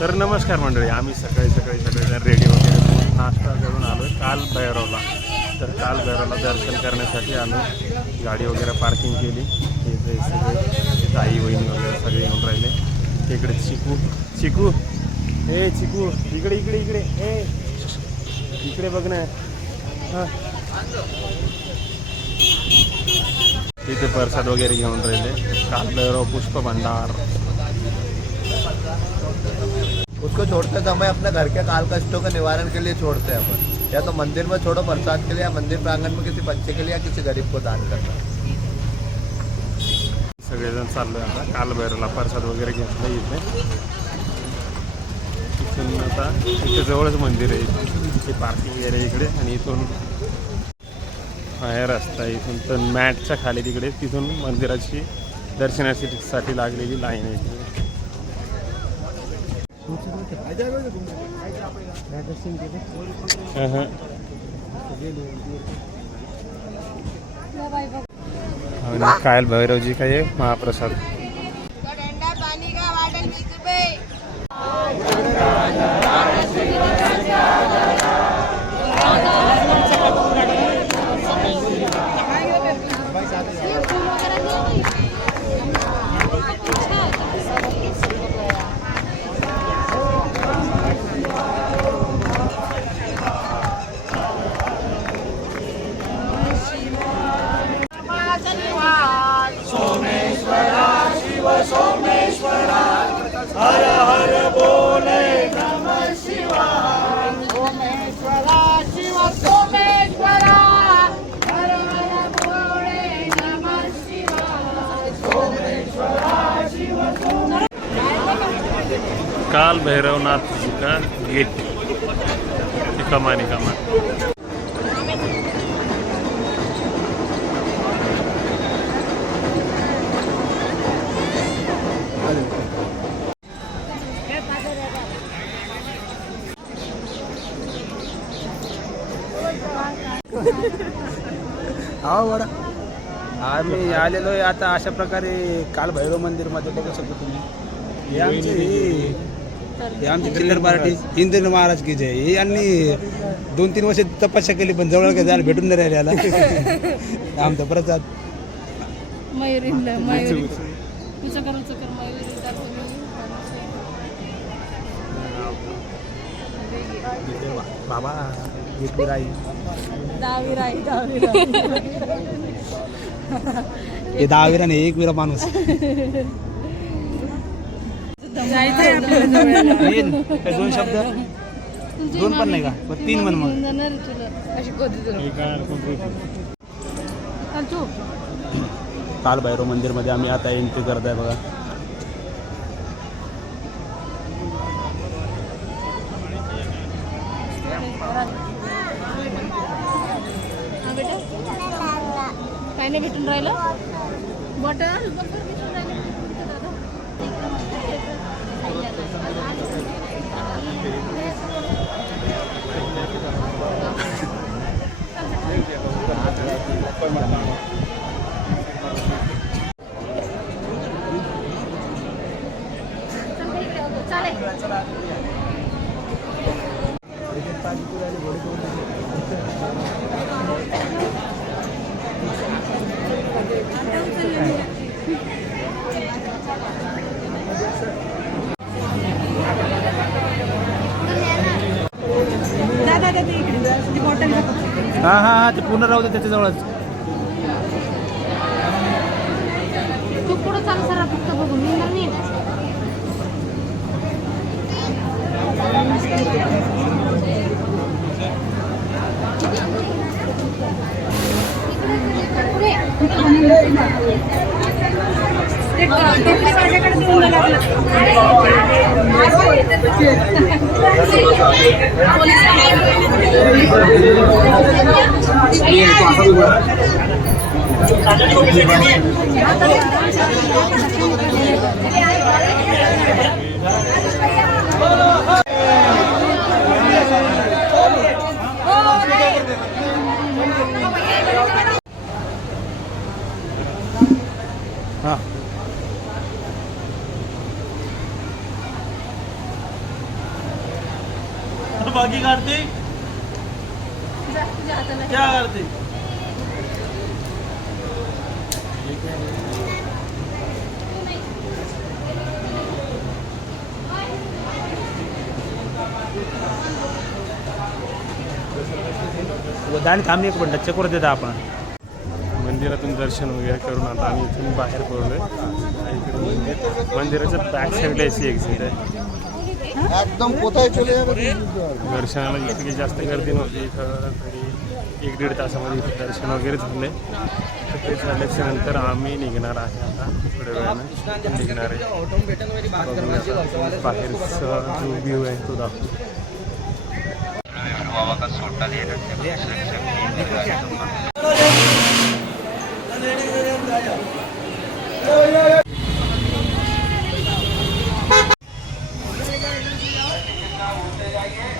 तर नमस्कार मंडळी, आम्ही सकाळी जण रेडी वगैरे होऊन नाश्ता करून आलो आहे काल भैरवला. तर काल भैरवला दर्शन करण्यासाठी आलो. गाडी वगैरे पार्किंग केली. इथे सगळे ताई वहिनी वगैरे सगळे येऊन राहिले. इकडे चिकू ए चिकू इकडे इकडे इकडे ए इकडे बघ ना. हां, इथे प्रसाद वगैरे घेऊन राहिले. काल भैरव पुष्प भंडार. उसको छोड़ते समय अपने घर के काल कष्टों के निवारण के लिए छोड़ते हैं अपन, या तो मंदिर में छोड़ो प्रसाद के लिए, या मंदिर प्रांगण में किसी पंछी के लिए या किसी गरीब को दान करना. सगळेजण चाललोय आता काल भैरवला प्रसाद वगैरे घेतलं इथे. इथून आता इथे जवळच मंदिर आहे. इथे पार्किंग एरिया इकडे आणि इथून आहे रस्ता. इथून तर मॅटच्या खाली तिकडे तिथून मंदिराची दर्शनासाठी लागलेली लाईन आहे इकडे. काल भैरवजी काय महाप्रसाद. हर हर बोले नमः शिवाय. सोमेश्वरा शिव सोमेश्वरा. हर हर बोले नमः शिवाय. सोमेश्वरा शिव सोमेश्वरा. काल भैरवनाथ जी का गेट कमानी कमान. हा बरं, आम्ही आलेलो आहे आता अशा प्रकारे काल भैरव मंदिरमध्ये. बघू शकतो तुम्ही, हे आमचे चिल्लर पार्टी इंद्र महाराज की जय. हे यांनी 2-3 वर्ष तपस्या केली पण जवळ काय जायला भेटून नाही राहिल्याला. आमचा प्रसाद बाबा घेतली राई. हे 10 विराने 1 विरा माणूस. 2 शब्द 2 पण नाही का, 3 म्हण मग. काल भैरव मंदिरमध्ये आम्ही आता एंट्री करत आहे बघा. काय नाही भेटून राहिलं बॉटल. हा हा हा, ते पूर्ण राहू दे त्याच्याजवळच. तू पुढं चालू सर फक्त बघून मी नाही. बाकी कार्तिक क्या कार्तिक दाणी थांबली एक मिनिट चेक करू देता आपण मंदिरातून दर्शन वगैरे करून आता आम्ही इथून बाहेर पडलोय. इकडे मंदिराच्या बॅक साईडला अशी एक्झिट आहे. एकदम कोथाय चले दर्शनाला इतकी जास्त गर्दी नव्हती. इथं तरी 1-1.5 तासामध्ये इथं दर्शन वगैरे झाले. तर ते झाल्याच्या नंतर आम्ही निघणार आहे आता थोड्या वेळानं निघणार आहे. बघूया बाहेरचा जो व्ह्यू आहे तो दाखवतो. बाबा का सोटा ले रखे